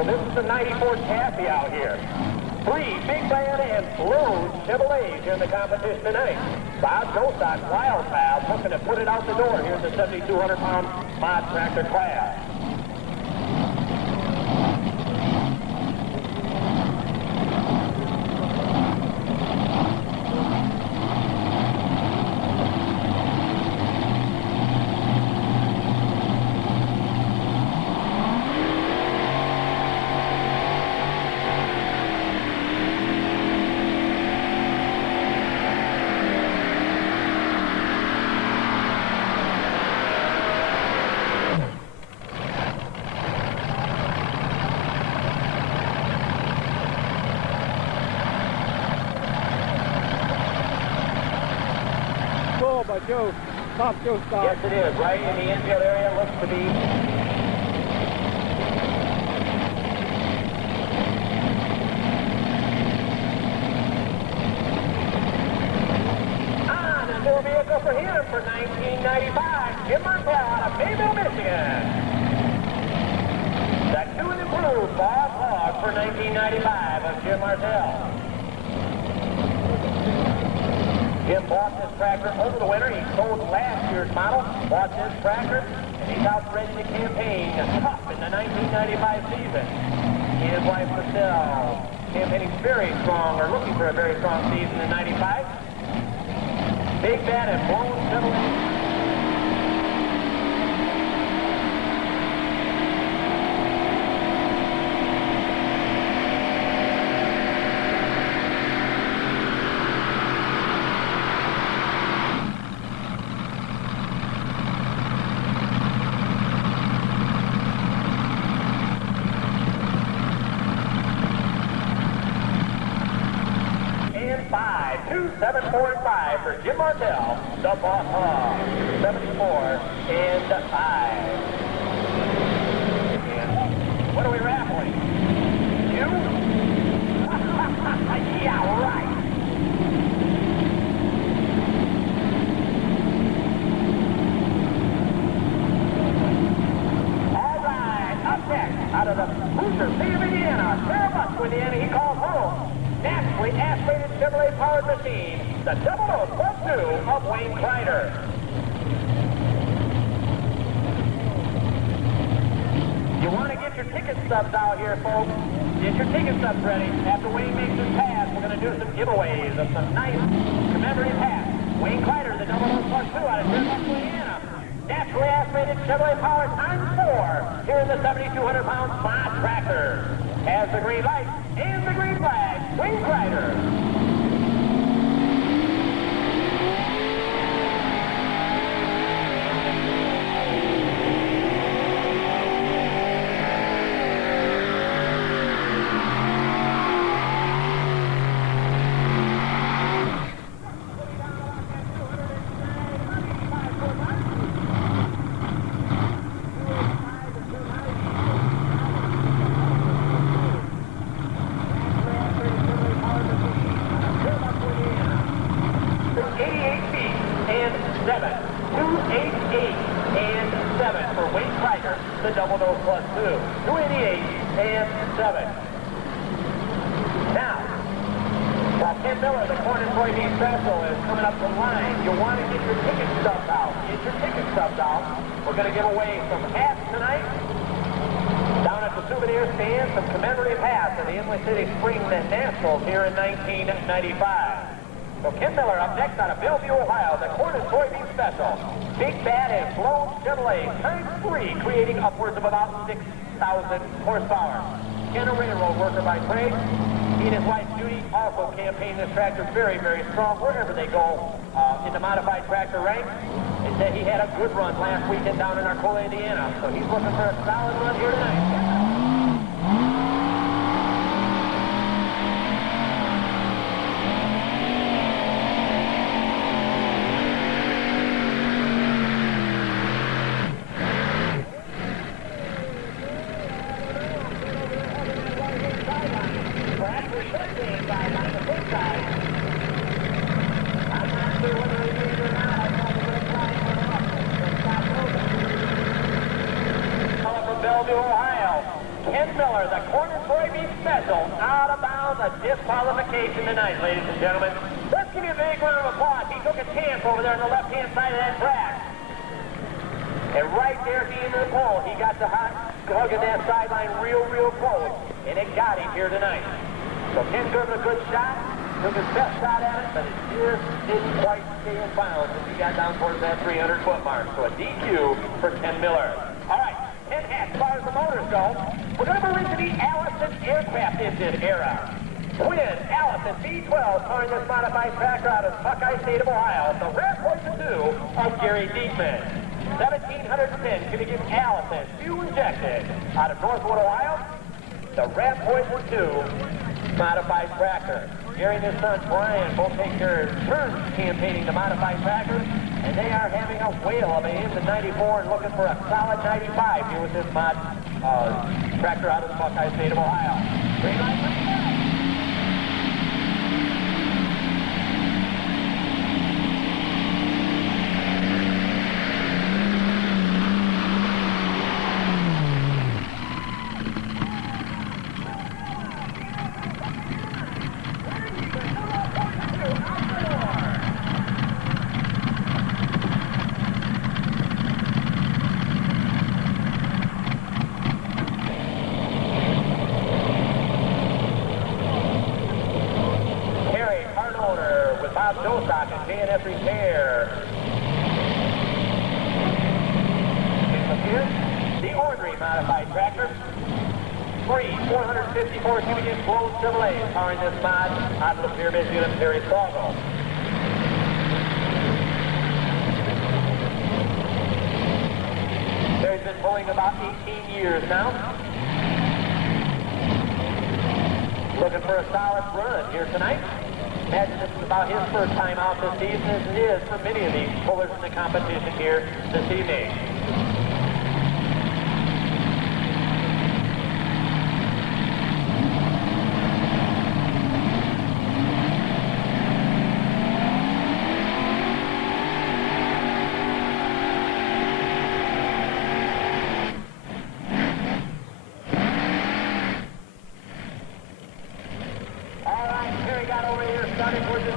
So this is the 94 Taffy out here. 3 big band and slow Chevrolets here in the competition tonight. Bob Jostock, Wild Pal, looking to put it out the door here in the 7,200-pound mod tractor class. Joe, top Joe stop. Yes, it is. Right in the infield area, looks to be. On a new vehicle for him for 1995, Jim Martell out of Mayville, Michigan. That new and improved Boss Hog for 1995 of Jim Martell. Jim bought this tractor over the winter. He sold last year's model, bought this tractor, and he's out ready to campaign tough in the 1995 season. He and his wife, Michelle, campaigning very strong, or looking for a very strong season in 95. Big Bad and blown Chevrolet. And 5, 2, 7, 4, and 5 for Jim Martell, the Boss Hog, 74 and 5. And what are we raffling? You? Yeah, right. All right, up next, out of the Booster City of Indiana, Sarah Buck, Indiana, he calls home. Naturally aspirated Chevrolet powered machine, the 00+2 of Wayne Kreider. You want to get your ticket stubs out here, folks. Get your ticket stubs ready. After Wayne makes his pass, we're going to do some giveaways of some nice commemorative hats. Wayne Kreider, the 00+2 out of Fairfax, Indiana. Naturally aspirated Chevrolet powered ×4 here in the 7,200-pound mod tractor. Has the green light and the green flag, Wayne Kreider. The 00+2, 288 and 7. Now, while Ken Miller, the corn and soybean special, is coming up the line, you want to get your ticket stubs out. Get your ticket stubs out. We're going to give away some hats tonight. Down at the souvenir stand, some commemorative hats of the Imlay City Spring Nationals here in 1995. So Ken Miller up next out of Bellevue, Ohio, the corn and soybean special. Big Bad and blown Chevrolet ×3, creating upwards of about 6,000 horsepower. Ken, a railroad worker by trade. He and his wife Judy also campaign this tractor very, very strong wherever they go in the modified tractor ranks. They said he had a good run last weekend down in Arcola, Indiana. So he's looking for a solid run here tonight. Bellevue, Ohio, Ken Miller, the corn and soybean special, out of bounds, a disqualification tonight, ladies and gentlemen. Let's give you a big round of applause. He took a chance over there on the left-hand side of that track. And right there at the end of the pole, he got the hug in that sideline real close, and it got him here tonight. So Ken gave it a good shot, took his best shot at it, but it just didn't quite stay in bounds as he got down towards that 300-foot mark. So a DQ for Ken Miller. All right, Ken, as far as the motors go, we're going to move into the Allisons aircraft engine era. Twin Allison V12 touring this modified tractor out of Buckeye State of Ohio. The Red Poison 2 of Gary Diekman. 1,710 cubic Allison fuel injected out of Northwood, Ohio. The Red Poison 2 modified tractor. Gary and his son Brian both take their turns campaigning the modified tractors, and they are having a whale of a into 94 and looking for a solid 95 here with this mod tractor out of the Buckeye State of Ohio. Green light. The Ordinary modified tractor. 454 cubic inch blown Chevrolet powering this mod out of the Pier Michigan and Perry Sawmill. Perry's been pulling about 18 years now. Looking for a solid run here tonight. Imagine this is about his first time out this season, as it is for many of these pullers in the competition here this evening.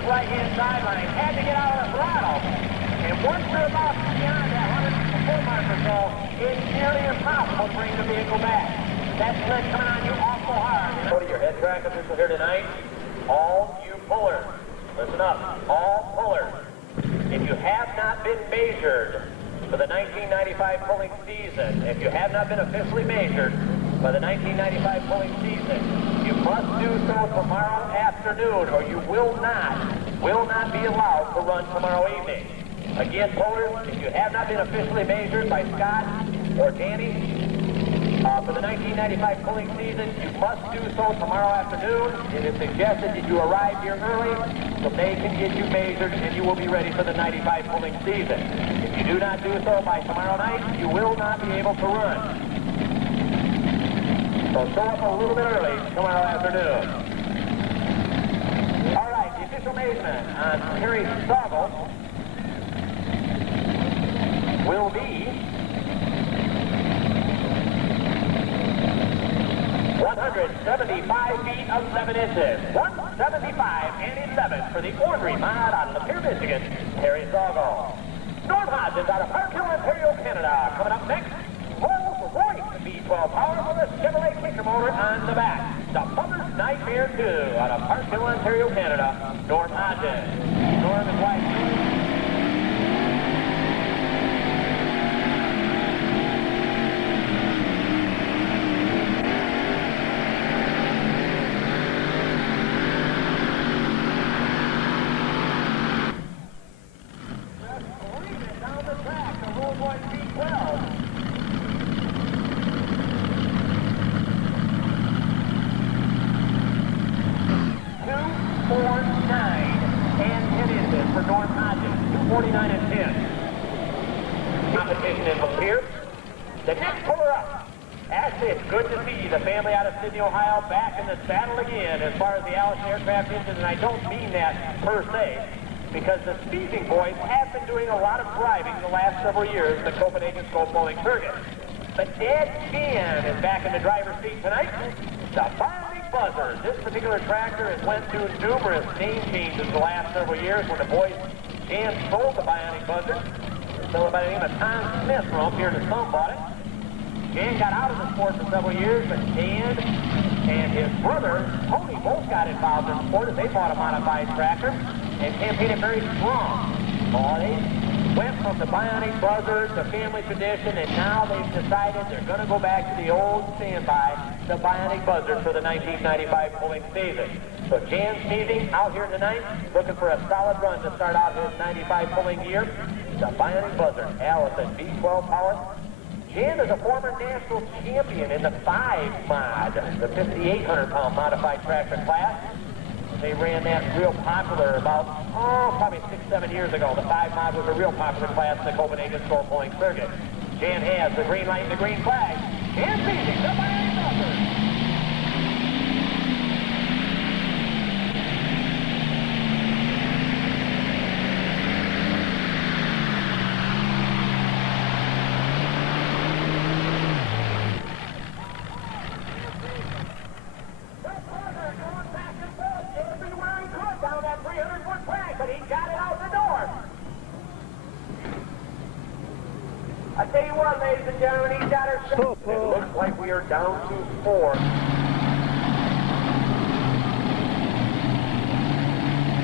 Right-hand sideline, had to get out of the throttle, and once they're about beyond that 104 mark or so, it's nearly impossible to bring the vehicle back. That sled coming on you awful hard. Go to your head track official here tonight. All you pullers, listen up, all pullers, if you have not been measured for the 1995 pulling season, if you have not been officially measured by the 1995 pulling season, you must do so tomorrow afternoon, or you will not be allowed to run tomorrow evening. Again, pullers, if you have not been officially measured by Scott or Danny for the 1995 pulling season, you must do so tomorrow afternoon. It is suggested that you arrive here early so they can get you measured and you will be ready for the 95 pulling season. If you do not do so by tomorrow night, you will not be able to run. So show up a little bit early tomorrow afternoon. All right, the official measurement on Harry Stoggle will be 175 feet 11 inches. 175 and 11 for the Ordinary mod out of Lapeer, Michigan, Harry Stoggle. Norm Hodgins out of Parkhill, Ontario, Canada. Coming up next, Rolls-Royce V12 power with a Chevrolet kicker motor on the back. The Mother's Nightmare 2 out of Parkhill, Ontario, Canada. Norm Hodgins. Norm and wife. Down the track, the Rolls-Royce V12. 249 and 10 inches for Norm Hodgins. 249 and 10. Competition in Lapeer. The next puller up. Actually, it's good to see the family out of Sydney, Ohio back in the saddle again as far as the Allison aircraft engine, and I don't mean that per se, because the Speaking boys have been doing a lot of driving the last several years in the Copenhagen Scope Bowling Circuit. But Dad Jan is back in the driver's seat tonight. The Bionic Buzzer. This particular tractor has went through numerous name changes the last several years when the boys Jan sold the Bionic Buzzer. A fellow by the name of Tom Smith from up here in the Sun bought it. Jan got out of the sport for several years, but Jan and his brother, Tony, both got involved in the sport as they bought a modified tractor and campaigned very strong. Oh, they went from the Bionic Buzzer to family tradition, and now they've decided they're going to go back to the old standby, the Bionic Buzzer, for the 1995 pulling season. So Jan Sneezing out here tonight, looking for a solid run to start out his 95 pulling year. The Bionic Buzzer, Allison, V12 power. Jan is a former national champion in the 5 mod, the 5,800-pound modified tractor class. They ran that real popular about, probably 6-7 years ago. The 5 mod was a real popular class in the Copenhagen Store Pulling Circuit. Jan has the green light and the green flag. Jan Sneezing, the Bionic Buzzer. I tell you what, ladies and gentlemen, he's got her set. It looks like we are down to 4.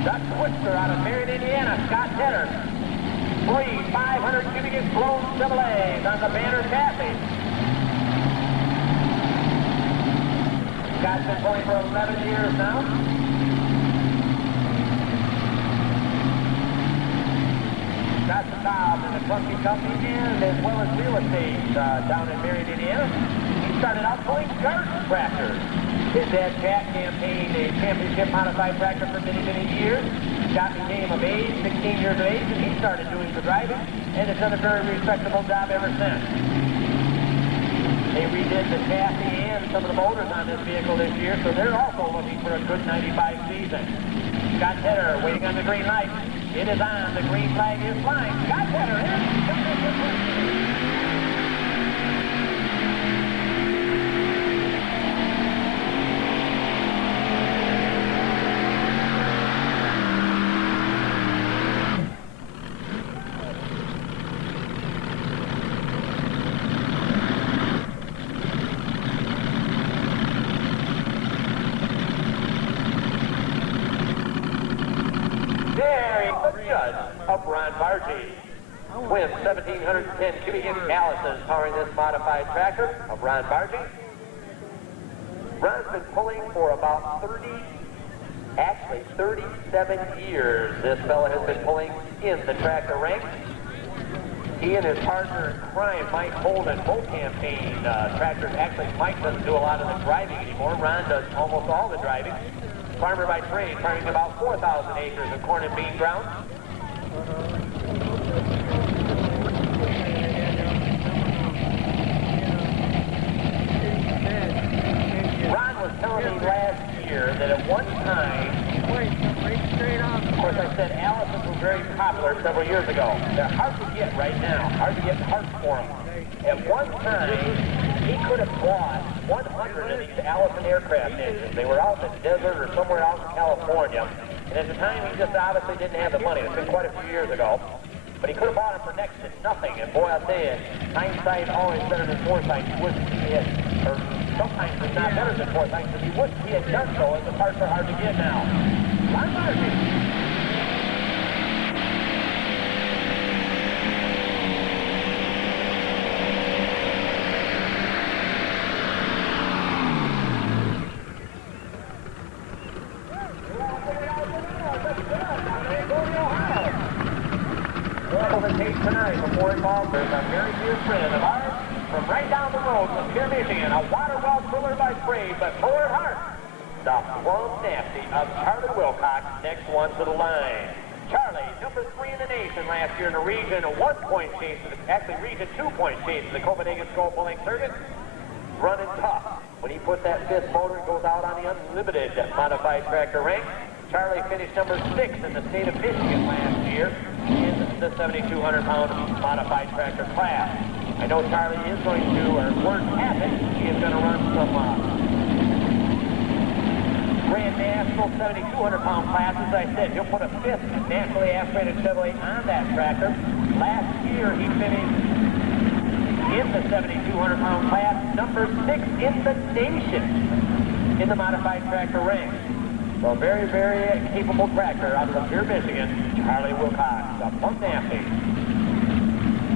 Doug Twister out of Marion, Indiana, Scott Tedder. 3 500 cubic inch blown Chevrolets on the Banner chassis. Scott's been pulling for 11 years now. Scott's involved in the Clunky Company and as well as real estate down in Marion, Indiana. He started out pulling garden tractors. His dad, Jack, campaigned a championship modified tractor for many, many years. Scott became of age, 16 years of age, and he started doing the driving and has done a very respectable job ever since. They redid the chassis and some of the motors on this vehicle this year, so they're also looking for a good 95 season. Scott Tedder waiting on the green light. It is on. The green flag is flying. Scott Tedder in. Of Ron Bargee. With 1,710 cubic inch Allisons powering this modified tractor of Ron Bargee. Ron's been pulling for about 37 years. This fella has been pulling in the tractor ranks. He and his partner in crime, Mike Holden, both campaign tractors. Actually, Mike doesn't do a lot of the driving anymore. Ron does almost all the driving. Farmer by trade, farming about 4,000 acres of corn and bean ground. Ron was telling me last year that at one time, of course I said Allisons were very popular several years ago. They're hard to get right now, hard to get parts for them. At one time, he could have bought 100 of these Allison aircraft engines. They were out in the desert or somewhere out in California. And at the time, he just obviously didn't have the money. It's been quite a few years ago. But he could have bought them for next to nothing. And boy, I'll tell you, hindsight always better than foresight. He wished he had, or sometimes it's not better than foresight, because he wished he had done so, as the parts are hard to get now. Ron Bargee. Tonight before it falls, there's a very dear friend of ours from right down the road from here, Michigan, a water well filler by trade, but full at heart. The plumb nasty of Charlie Wilcox, next one to the line. Charlie, number 3 in the nation last year in the region 1-point chase, actually region 2-point chase in the Copenhagen Skull Pulling Circuit. Running tough. When he puts that 5th motor and goes out on the unlimited modified tractor rank. Charlie finished number 6 in the state of Michigan last year in the 7,200-pound modified tractor class. I know Charlie is going to, or word has it, he is going to run some Grand National 7,200-pound class. As I said, he'll put a 5th nationally aspirated Chevrolet on that tractor. Last year, he finished in the 7,200-pound class, number 6 in the nation in the modified tractor ranks. So very, very capable tractor out of Lapeer, Michigan, Charlie Wilcox, a Plum Nasty.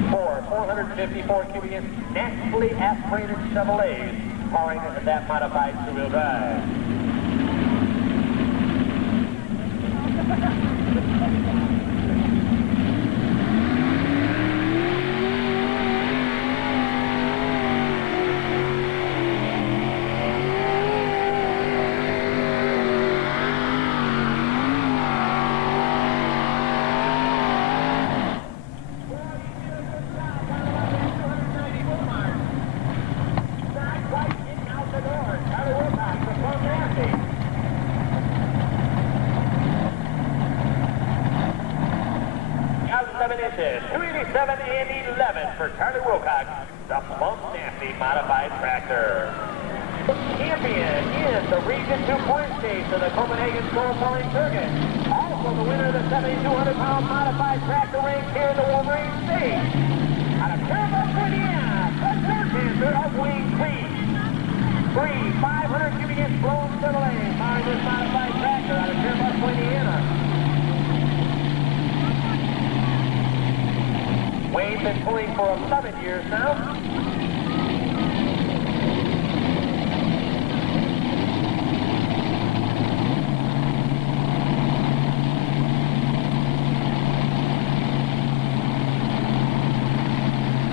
454 cubic inch naturally aspirated Chevrolets powering that modified two-wheel drive. Inches, 287 and 11 for Charlie Wilcox, the Plum Nasty modified tractor. Champion in the Region 2 point stage of the Copenhagen Soul Pulling Circuit. Also the winner of the 7,200-pound modified tractor race here in the Wolverine State. Out of Fairbanks, Indiana, the third dancer of Wing 3. 500 cubic inch blown Chevrolet powering this modified tractor out of Fairbanks, Indiana. Wayne's been pulling for 11 years now.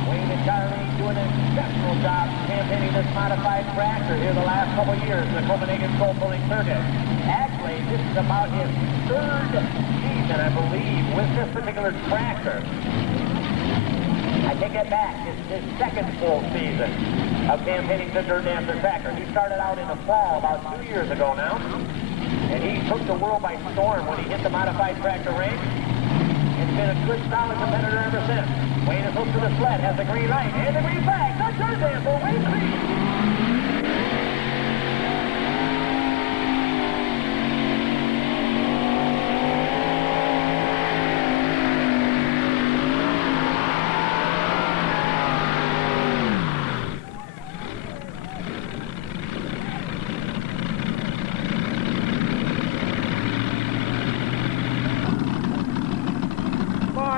Wayne and Charlie doing an exceptional job campaigning this modified tractor here the last couple of years in the Copenhagen Soul Pulling Circuit. Actually, this is about his 3rd season, I believe, with this particular tractor. I take it back. It's his 2nd full season of campaigning the Dirt Dancer tractor. He started out in the fall about 2 years ago now, and he took the world by storm when he hit the modified tractor range. It's been a good, solid competitor ever since. Wayne is hooked to the sled, has the green light, and the green flag. The Dirt Dancer, Wayne Creed.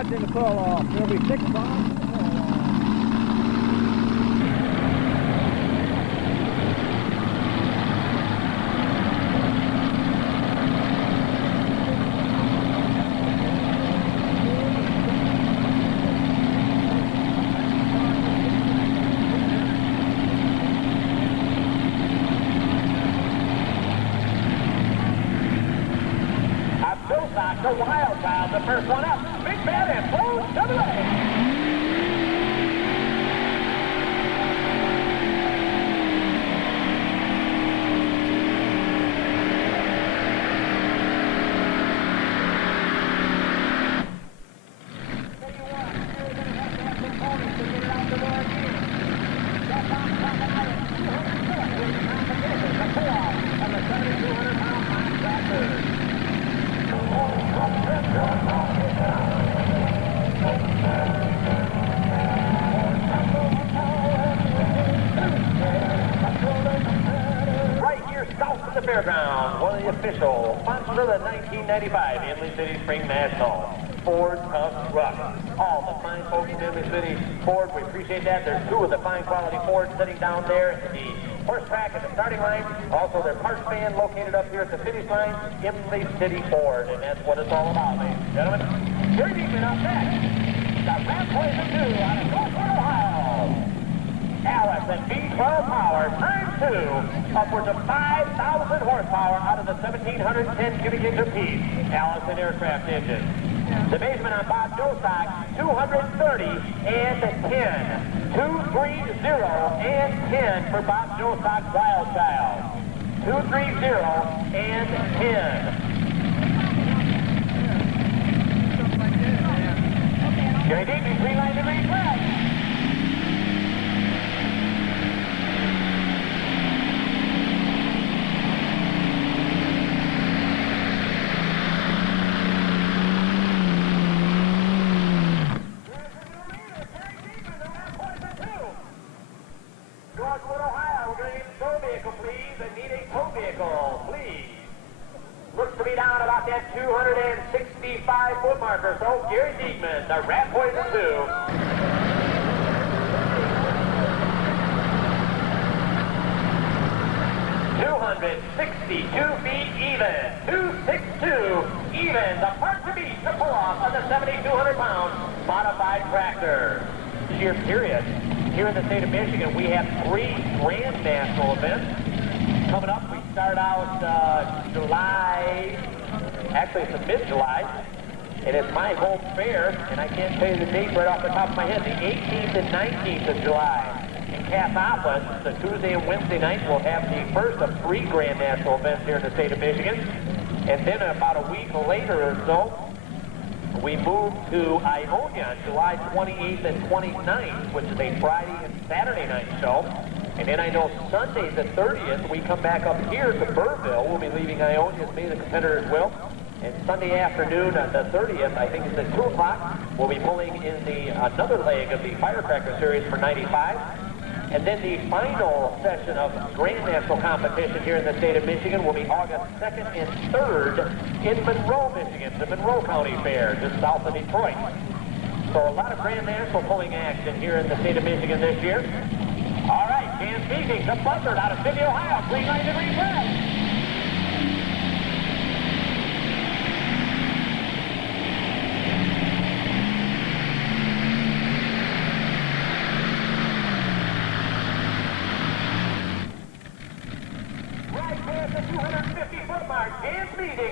In the pull off. There'll be 6 bombs in the pull off. The Wild Child, the first one up. Big Bad and Blue Chevrolet. Fairground, one of the official sponsors of the 1995 Imlay City Spring National. Ford Tough Truck. All the fine folks in Imlay City Ford, we appreciate that. There's 2 of the fine quality Fords sitting down there at the horse track at the starting line. Also, their parts stand located up here at the finish line, Imlay City Ford, and that's what it's all about, ladies and gentlemen. Very deep up next. The Ram Poison 2 out of Northwood, Ohio. Allison V12 power, time 2, upwards of 5,000 horsepower out of the 1,710 cubic inch piece. Allison aircraft engine. The basement on Bob Jostock, 230 and 10. 230 and 10 for Bob Jostock's Wild Child. 230 and 10. Jerry Deep, green light and green flag. Gary Diekman, the Rat Boys of 2. 262 feet even. 262 even. The part to beat to pull off on the 7,200-pound modified tractor. Sheer period. Here in the state of Michigan, we have 3 Grand National events coming up. We start out July, actually it's mid-July, and it's my home fair, and I can't tell you the date right off the top of my head, the 18th and 19th of July. In Cassopolis, the Tuesday and Wednesday night, we'll have the first of 3 Grand National events here in the state of Michigan. And then about a week later or so, we move to Ionia on July 28th and 29th, which is a Friday and Saturday night show. And then I know Sunday the 30th, we come back up here to Burrville. We'll be leaving Ionia, as many of the competitors will. And Sunday afternoon on the 30th, I think it's at 2 o'clock, we'll be pulling in another leg of the Firecracker Series for 95. And then the final session of Grand National competition here in the state of Michigan will be August 2nd and 3rd in Monroe, Michigan, the Monroe County Fair, just south of Detroit. So a lot of Grand National pulling action here in the state of Michigan this year. All right, Jan Speaking, the Buzzard out of Sydney, Ohio, green light and green flag.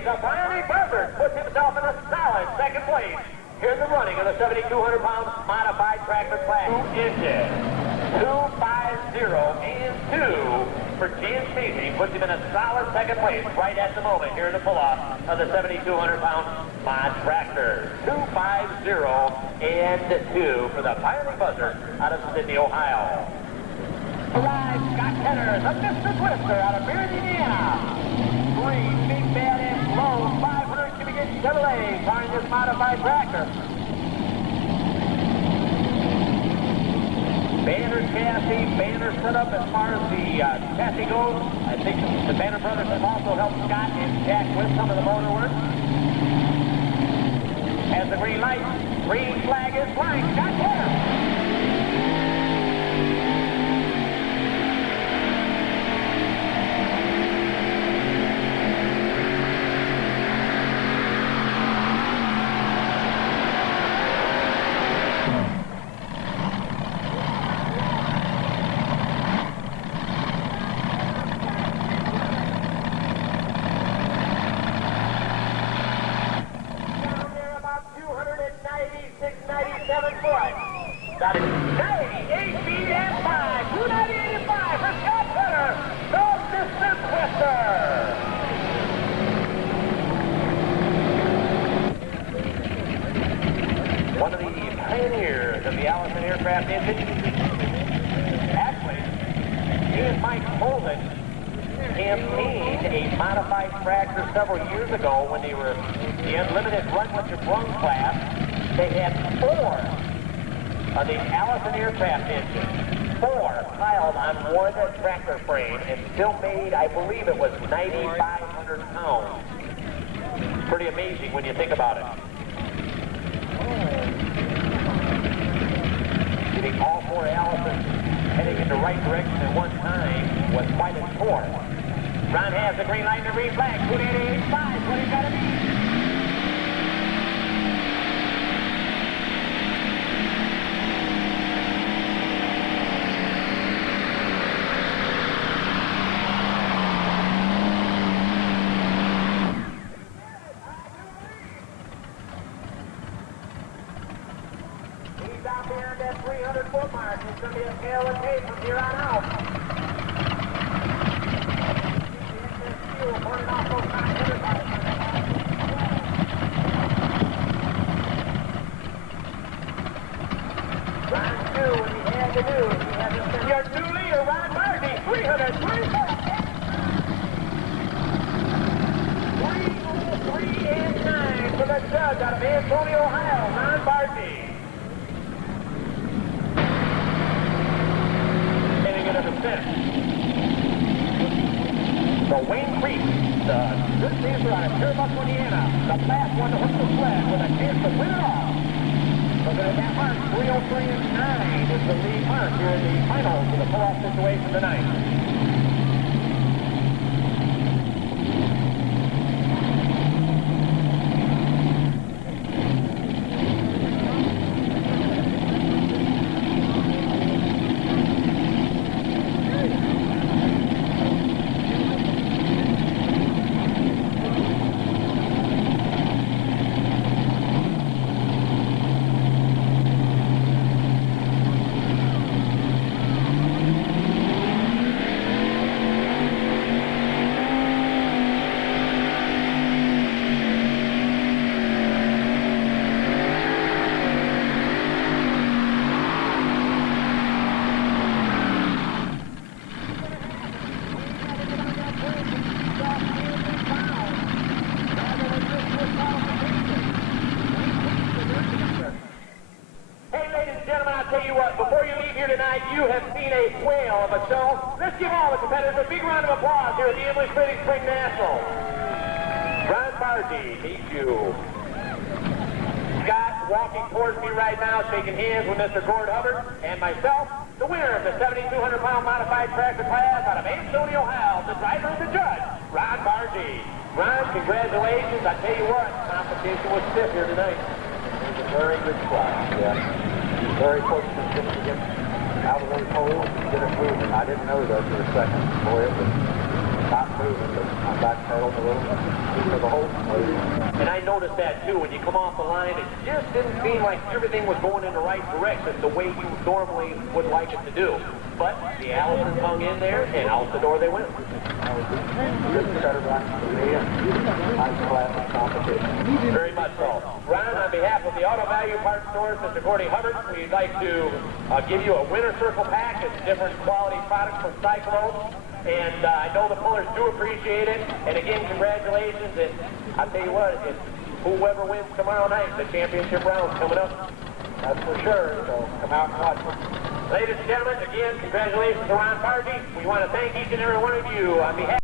The Imlay Buzzard puts himself in a solid second place here in the running of the 7,200-pound modified tractor class. 2 inches. 250 and 2 for Jan Speaking puts him in a solid second place right at the moment here in the pull-off of the 7,200-pound mod tractor. 250 and 2 for the Imlay Buzzard out of Sydney, Ohio. Arrives Scott Kenner, the Mr. Twister out of Beard, Indiana. 3 big bad and low 500 cubic inch Chevrolet behind this modified tractor. Banner chassis, banner set up as far as the chassis goes. I think the Banner brothers have also helped Scott and Jack with some of the motor work. Has the green light, green flag is flying. Scott Kenner. That is 98 feet and 5. 298.5 for Scott Cutter, the Mr. Twister. One of the pioneers of the Allison aircraft engine. Actually, he and Mike Holden campaigned a modified tractor several years ago when they were the unlimited run with your brung class. They had 4 of the Allison aircraft engine, 4 piled on one tractor frame and still made, I believe it was 9,500 pounds. Pretty amazing when you think about it. Getting all 4 Allisons heading in the right direction at one time was quite a chore. Ron has the green light and the green flag. 288.5, what he's got to be. Here at that 300-foot mark, it's going to be a tail and tape from here on out. Ron 2, what he had to do, he had to send your 2-liter Ron Marty, 324. 303 and 9 for the judge out of Antonio, Ohio, Ron Barty. So Wayne Creek, the good dancer out of Terrebonne, Indiana, the last one to hook the sled with a chance to win it all. That mark, 3:03.9 is the lead mark here in the finals of the pull-off situation tonight. Before you leave here tonight, you have seen a whale of a show. Let's give all the competitors a big round of applause here at the Imlay City Spring National. Ron Bargy meets you. Scott walking towards me right now, shaking hands with Mr. Gord Hubbard, and myself, the winner of the 7,200-pound modified tractor class out of Ames, Ohio, the driver and the judge, Ron Bargy. Ron, congratulations. I tell you what, competition was stiff here tonight. It was a very good spot, yeah. Very fortunate just to get out of those holes and get it moving. I didn't know that for a second. Boy, it was not moving, but I backpedaled a little for the hole. And I noticed that too. When you come off the line, it just didn't seem like everything was going in the right direction the way you normally would like it to do. But the Allisons hung in there, and out the door they went. Good starter run for me, and nice class of competition. Very much so. Ron, on behalf of the Auto Value Parts Stores, Mr. Gordy Hubbard, we'd like to give you a winner circle pack. It's different quality products from Cyclone. And I know the pullers do appreciate it. And again, congratulations. And I'll tell you what, if whoever wins tomorrow night, the championship round's coming up. That's for sure, so come out and watch it. Ladies and gentlemen, again, congratulations to Ron Bargy. We want to thank each and every one of you on behalf